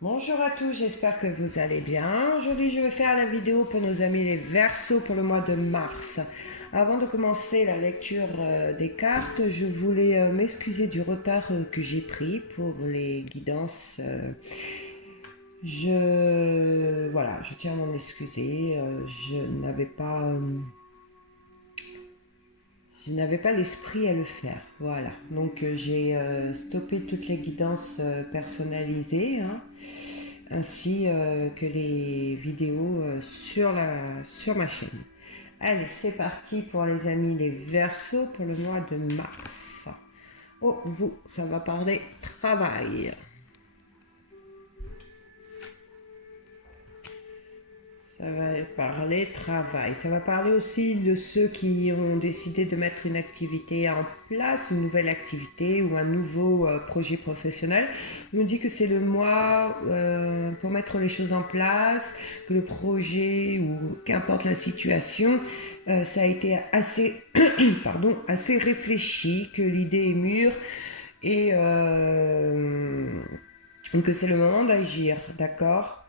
Bonjour à tous, j'espère que vous allez bien. Aujourd'hui, je vais faire la vidéo pour nos amis les Verseaux pour le mois de mars. Avant de commencer la lecture des cartes, je voulais m'excuser du retard que j'ai pris pour les guidances. Je tiens à m'en excuser. Je n'avais pas l'esprit à le faire. Voilà. Donc j'ai stoppé toutes les guidances personnalisées, hein, ainsi que les vidéos sur ma chaîne. Allez, c'est parti pour les amis les Verseaux pour le mois de mars. Oh, vous, ça va parler travail. Ça va parler travail. Ça va parler aussi de ceux qui ont décidé de mettre une activité en place, une nouvelle activité ou un nouveau projet professionnel. On nous dit que c'est le mois pour mettre les choses en place, que le projet ou qu'importe la situation, ça a été assez, assez réfléchi, que l'idée est mûre et que c'est le moment d'agir, d'accord?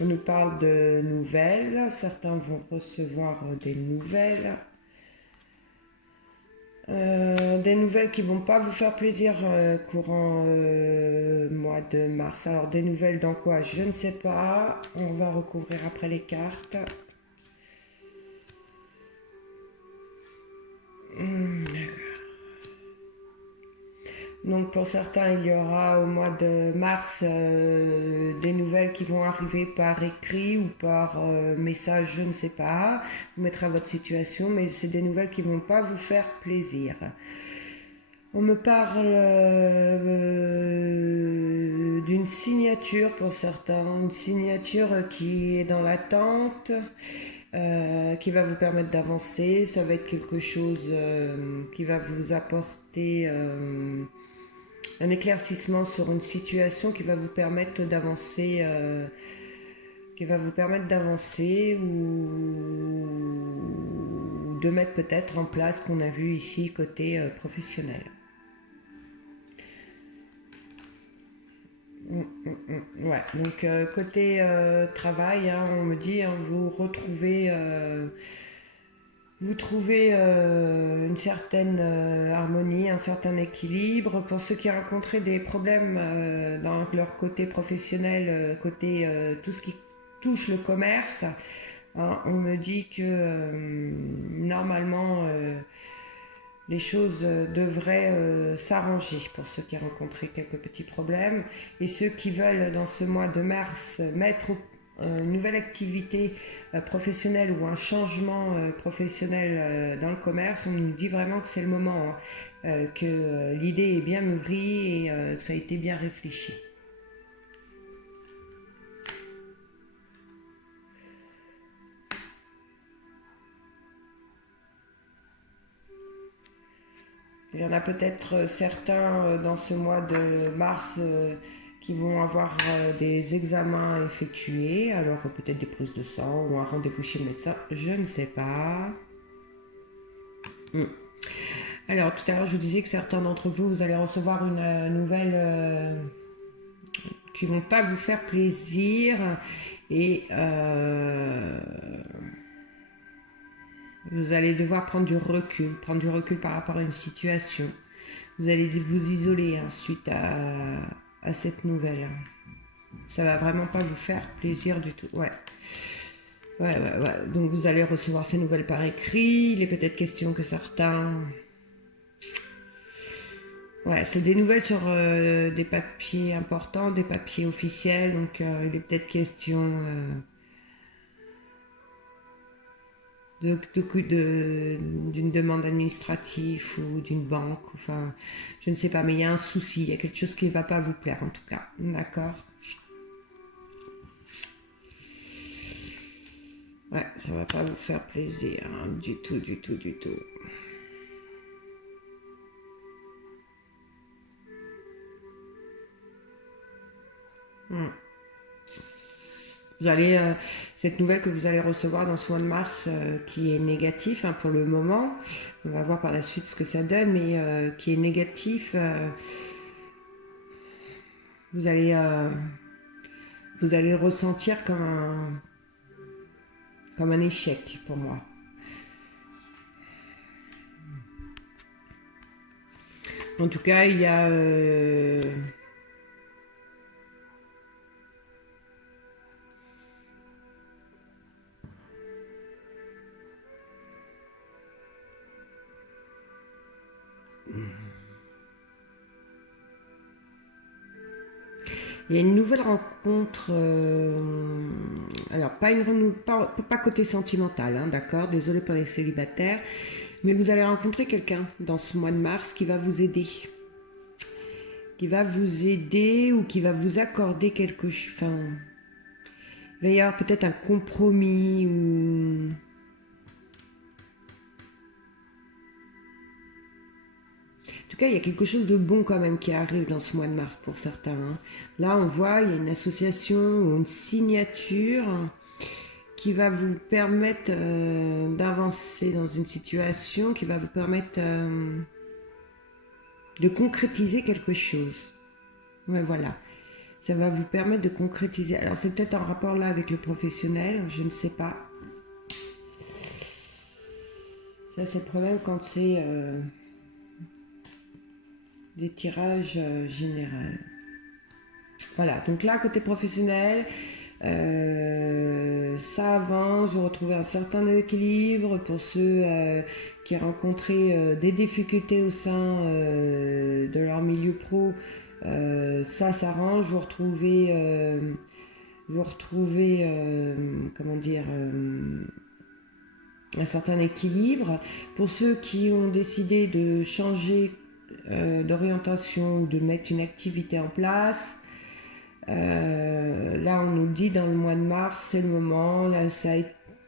On nous parle de nouvelles, certains vont recevoir des nouvelles qui vont pas vous faire plaisir courant mois de mars. Alors des nouvelles dans quoi? Je ne sais pas, on va recouvrir après les cartes. Donc pour certains, il y aura au mois de mars des nouvelles qui vont arriver par écrit ou par message, je ne sais pas. Vous mettrez à votre situation, mais c'est des nouvelles qui ne vont pas vous faire plaisir. On me parle d'une signature pour certains, une signature qui est dans l'attente, qui va vous permettre d'avancer. Ça va être quelque chose qui va vous apporter un éclaircissement sur une situation qui va vous permettre d'avancer, ou de mettre peut-être en place qu'on a vu ici côté professionnel. Ouais, donc côté travail, hein, on me dit, hein, vous trouvez une certaine harmonie, un certain équilibre. Pour ceux qui rencontraient des problèmes dans leur côté professionnel, côté tout ce qui touche le commerce, hein, on me dit que normalement les choses devraient s'arranger pour ceux qui ont rencontré quelques petits problèmes. Et ceux qui veulent, dans ce mois de mars, mettre une nouvelle activité professionnelle ou un changement professionnel dans le commerce, on nous dit vraiment que c'est le moment, hein, que l'idée est bien mûrie et que ça a été bien réfléchi. Il y en a peut-être certains dans ce mois de mars qui vont avoir des examens à effectuer, alors peut-être des prises de sang ou un rendez-vous chez le médecin, je ne sais pas. Alors tout à l'heure je vous disais que certains d'entre vous, vous allez recevoir une nouvelle qui ne vont pas vous faire plaisir et vous allez devoir prendre du recul par rapport à une situation. Vous allez vous isoler suite à cette nouvelle. Ça va vraiment pas vous faire plaisir du tout. Ouais. Ouais. Donc vous allez recevoir ces nouvelles par écrit. Il est peut-être question que certains... Ouais, c'est des nouvelles sur des papiers importants, des papiers officiels. Donc il est peut-être question d'une demande administrative ou d'une banque, enfin, je ne sais pas, mais il y a un souci, il y a quelque chose qui ne va pas vous plaire en tout cas, d'accord? Ouais, ça va pas vous faire plaisir, hein, du tout. Vous allez, cette nouvelle que vous allez recevoir dans ce mois de mars, qui est négatif hein, pour le moment, on va voir par la suite ce que ça donne, mais qui est négatif, Vous allez le ressentir comme un échec pour moi. En tout cas, il y a il y a une nouvelle rencontre, alors pas côté sentimental, hein, d'accord, désolé pour les célibataires, mais vous allez rencontrer quelqu'un dans ce mois de mars qui va vous aider. Ou qui va vous accorder quelque chose. Enfin, il va y avoir peut-être un compromis ou... En tout cas, il y a quelque chose de bon quand même qui arrive dans ce mois de mars pour certains. Hein. Là, on voit, il y a une association ou une signature qui va vous permettre d'avancer dans une situation, qui va vous permettre de concrétiser quelque chose. Ouais, voilà. Ça va vous permettre de concrétiser. Alors, c'est peut-être en rapport là avec le professionnel, je ne sais pas. Ça, c'est le problème quand c'est des tirages généraux. Voilà, donc là, côté professionnel, ça avance, vous retrouvez un certain équilibre pour ceux qui rencontraient des difficultés au sein de leur milieu pro. Ça s'arrange, vous retrouvez comment dire, un certain équilibre. Pour ceux qui ont décidé de changer d'orientation ou de mettre une activité en place, là on nous dit dans le mois de mars, c'est le moment, là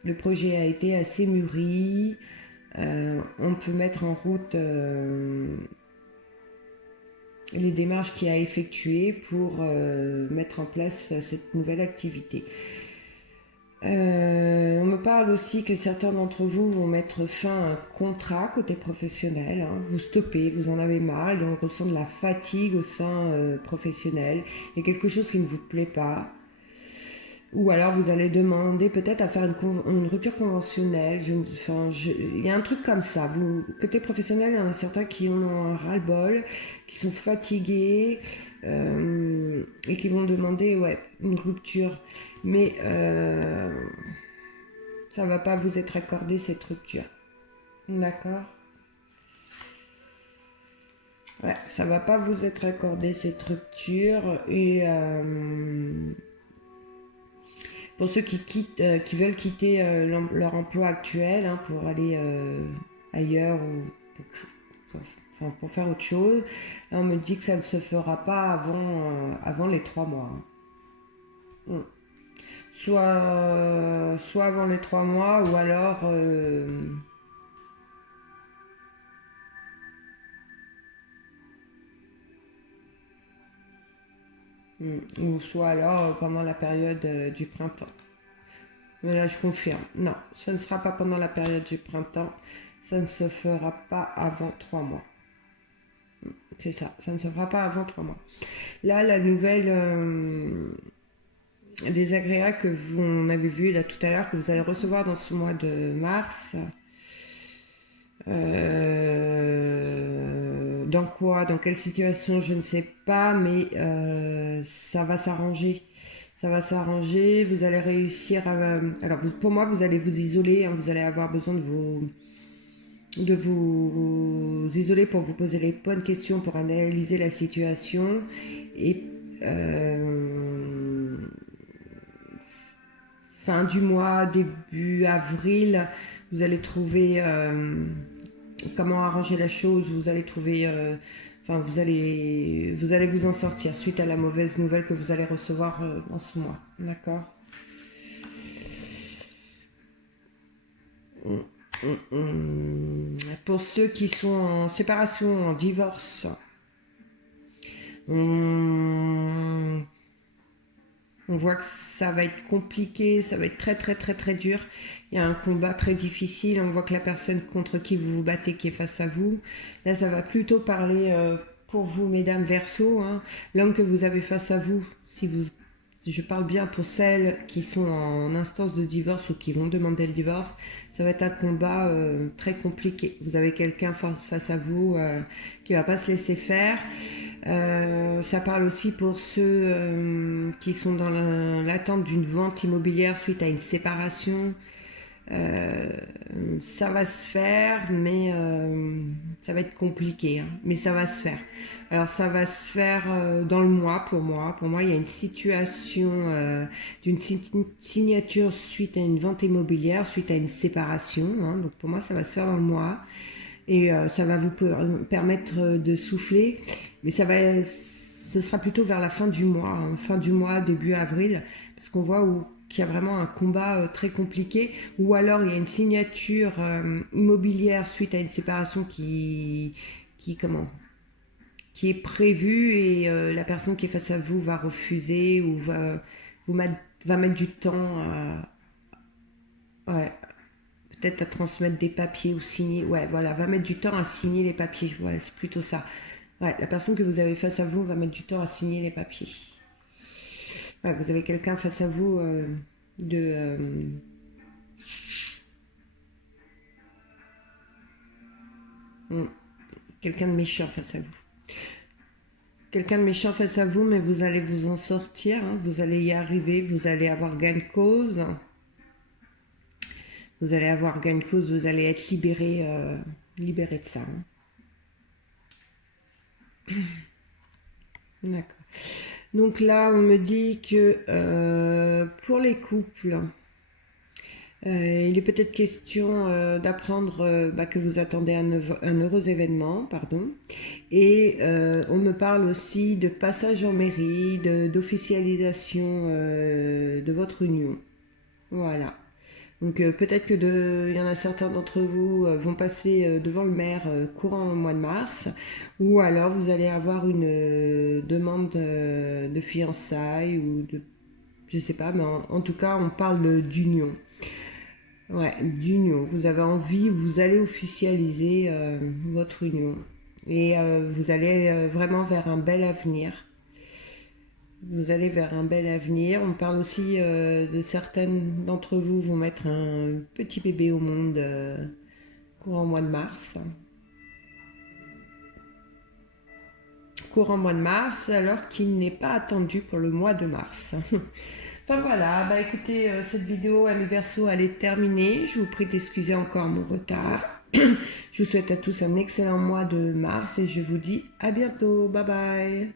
le projet a été assez mûri, on peut mettre en route les démarches qu'il y a effectuées pour mettre en place cette nouvelle activité. On me parle aussi que certains d'entre vous vont mettre fin à un contrat côté professionnel, hein. Vous stoppez, vous en avez marre, et on ressent de la fatigue au sein professionnel, il y a quelque chose qui ne vous plaît pas. Ou alors vous allez demander peut-être à faire une rupture conventionnelle. Il y a un truc comme ça. Côté professionnel, il y en a certains qui en ont un ras-le-bol, qui sont fatigués et qui vont demander une rupture. Mais ça ne va pas vous être accordé cette rupture. D'accord ? Ouais, ça va pas vous être accordé cette rupture et... pour ceux qui veulent quitter leur emploi actuel hein, pour aller ailleurs ou pour faire autre chose, là, on me dit que ça ne se fera pas avant les 3 mois. Hein. Soit avant les 3 mois ou alors ou soit alors pendant la période du printemps. Mais là, je confirme. Non, ça ne sera pas pendant la période du printemps. Ça ne se fera pas avant 3 mois. C'est ça, ça ne se fera pas avant 3 mois. Là, la nouvelle désagréable que on avait vu là tout à l'heure, que vous allez recevoir dans ce mois de mars. Dans quoi, dans quelle situation, je ne sais pas, mais ça va s'arranger. Ça va s'arranger, vous allez réussir à... alors pour moi, vous allez vous isoler, hein, vous allez avoir besoin de vous isoler pour vous poser les bonnes questions, pour analyser la situation. Et fin du mois, début avril, vous allez trouver comment arranger la chose, vous allez trouver... vous allez vous en sortir suite à la mauvaise nouvelle que vous allez recevoir dans ce mois. D'accord ? Pour ceux qui sont en séparation, en divorce, on voit que ça va être compliqué, ça va être très très très très dur. Il y a un combat très difficile, on voit que la personne contre qui vous vous battez qui est face à vous, là ça va plutôt parler pour vous, mesdames Verseau, hein, l'homme que vous avez face à vous, si je parle bien pour celles qui sont en instance de divorce ou qui vont demander le divorce, ça va être un combat très compliqué. Vous avez quelqu'un face à vous qui va pas se laisser faire. Ça parle aussi pour ceux qui sont dans l'attente d'une vente immobilière suite à une séparation. Euh, Ça va se faire, mais ça va être compliqué, hein, mais ça va se faire. Alors ça va se faire dans le mois pour moi. Pour moi, il y a une situation d'une signature suite à une vente immobilière, suite à une séparation, hein. Donc pour moi, ça va se faire dans le mois. Et ça va vous permettre de souffler, mais ce sera plutôt vers la fin du mois, hein, fin du mois, début avril, parce qu'on voit qu'il y a vraiment un combat très compliqué, ou alors il y a une signature immobilière suite à une séparation qui est prévue et la personne qui est face à vous va refuser ou va mettre du temps ouais, peut-être à transmettre des papiers ou signer. Ouais, voilà, va mettre du temps à signer les papiers. Voilà, c'est plutôt ça. Ouais, la personne que vous avez face à vous va mettre du temps à signer les papiers. Ouais, vous avez quelqu'un face à vous de... quelqu'un de méchant face à vous. Quelqu'un de méchant face à vous, mais vous allez vous en sortir, hein, vous allez y arriver, vous allez avoir gain de cause. Vous allez avoir gain de cause, vous allez être libéré de ça, hein. D'accord. Donc là, on me dit que pour les couples, il est peut-être question d'apprendre que vous attendez un heureux événement, pardon. Et on me parle aussi de passage en mairie, d'officialisation de votre union. Voilà. Donc peut-être que il y en a certains d'entre vous vont passer devant le maire courant au mois de mars, ou alors vous allez avoir une demande de fiançailles ou de, je sais pas, mais en tout cas on parle d'union. Ouais, d'union. Vous avez envie, vous allez officialiser votre union et vous allez vraiment vers un bel avenir. Vous allez vers un bel avenir. On parle aussi de certaines d'entre vous vont mettre un petit bébé au monde courant mois de mars. Courant mois de mars, alors qu'il n'est pas attendu pour le mois de mars. Enfin voilà, bah écoutez, cette vidéo à Verseau, elle est terminée. Je vous prie d'excuser encore mon retard. Je vous souhaite à tous un excellent mois de mars et je vous dis à bientôt. Bye bye.